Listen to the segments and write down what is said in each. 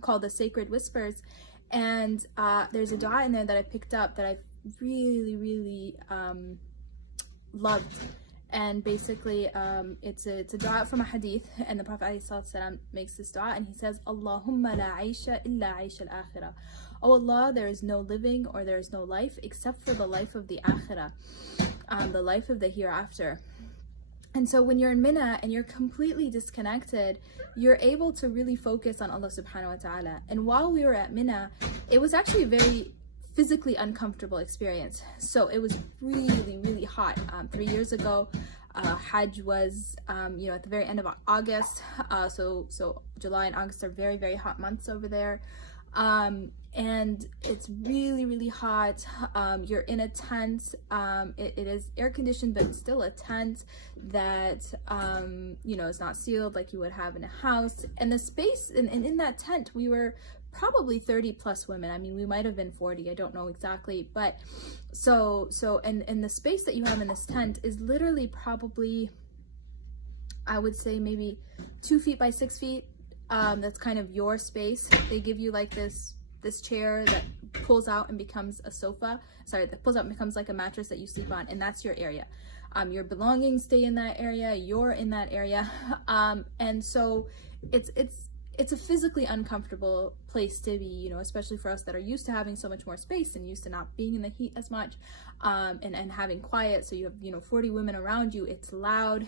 called the Sacred Whispers, and there's a dua in there that I picked up that I really loved. And basically it's a dua from a hadith, and the Prophet ﷺ makes this dua, and he says, Allahumma la aisha illa aisha al-akhirah. Oh Allah, there is no living or there is no life except for the life of the akhirah, the life of the hereafter. And so when you're in Mina and you're completely disconnected, you're able to really focus on Allah subhanahu wa ta'ala. And while we were at Mina, it was actually a very physically uncomfortable experience. So it was really hot. 3 years ago, Hajj was at the very end of August, so July and August are very hot months over there, and it's really hot. You're in a tent. It is air conditioned, but it's still a tent that is not sealed like you would have in a house. And the space in that tent, we were probably 30 plus women. I mean, we might have been 40, I don't know exactly, but so and the space that you have in this tent is literally probably, I would say, maybe 2 feet by 6 feet. That's kind of your space. They give you like this chair that pulls out and becomes a sofa, that pulls out and becomes like a mattress that you sleep on, and that's your area. Your belongings stay in that area, you're in that area, and so it's a physically uncomfortable place to be, especially for us that are used to having so much more space and used to not being in the heat as much, and having quiet. So you have 40 women around you, it's loud,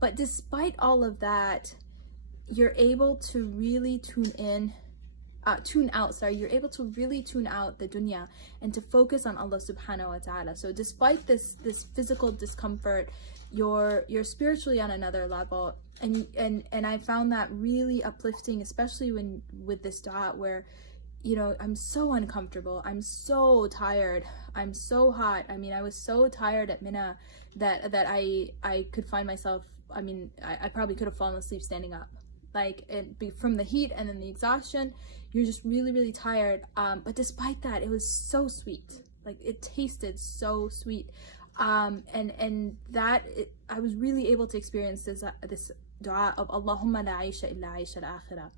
but despite all of that, you're able to really you're able to really tune out the dunya and to focus on Allah subhanahu wa ta'ala. So despite this physical discomfort, you're spiritually on another level, and I found that really uplifting, especially with this dua where I'm so uncomfortable, I'm so tired, I'm so hot. I mean, I was so tired at Mina that I could find myself, I probably could have fallen asleep standing up, from the heat and then the exhaustion. You're just really tired, but despite that, it was so sweet. It tasted so sweet, and that I was really able to experience this dua of Allahumma la aisha illa aisha al-akhirah.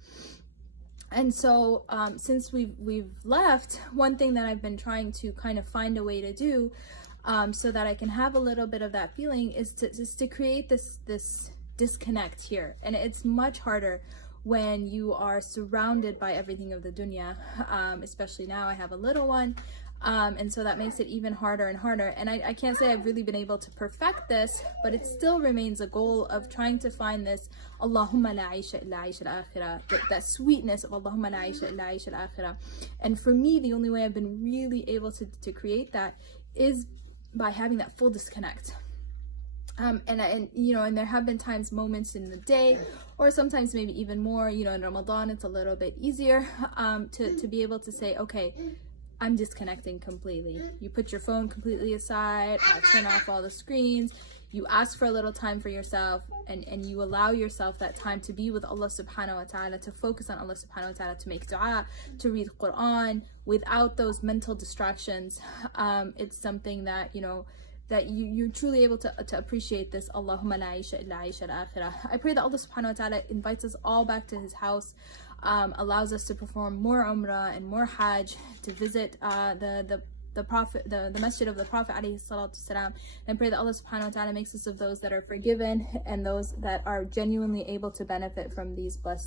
And so since we've left, one thing that I've been trying to kind of find a way to do, so that I can have a little bit of that feeling, is to create this disconnect here. And it's much harder when you are surrounded by everything of the dunya, especially now I have a little one, and so that makes it even harder and harder. And I can't say I've really been able to perfect this, but it still remains a goal of trying to find this Allahumma la aisha illa aisha al-akhirah, that sweetness of Allahumma la aisha illa aisha al-akhirah. And for me, the only way I've been really able to create that is by having that full disconnect. And there have been moments in the day, or sometimes maybe even more, in Ramadan it's a little bit easier to be able to say, okay, I'm disconnecting completely. You put your phone completely aside, turn off all the screens, you ask for a little time for yourself, and you allow yourself that time to be with Allah subhanahu wa ta'ala, to focus on Allah subhanahu wa ta'ala, to make dua, to read Quran without those mental distractions. It's something that that you're truly able to appreciate this Allahumma la aisha illa aisha al-akhirah. I pray that Allah subhanahu wa ta'ala invites us all back to his house, allows us to perform more umrah and more hajj, to visit the Prophet, the masjid of the Prophet alayhi salatu wasalam, and pray that Allah subhanahu wa ta'ala makes us of those that are forgiven and those that are genuinely able to benefit from these blessings.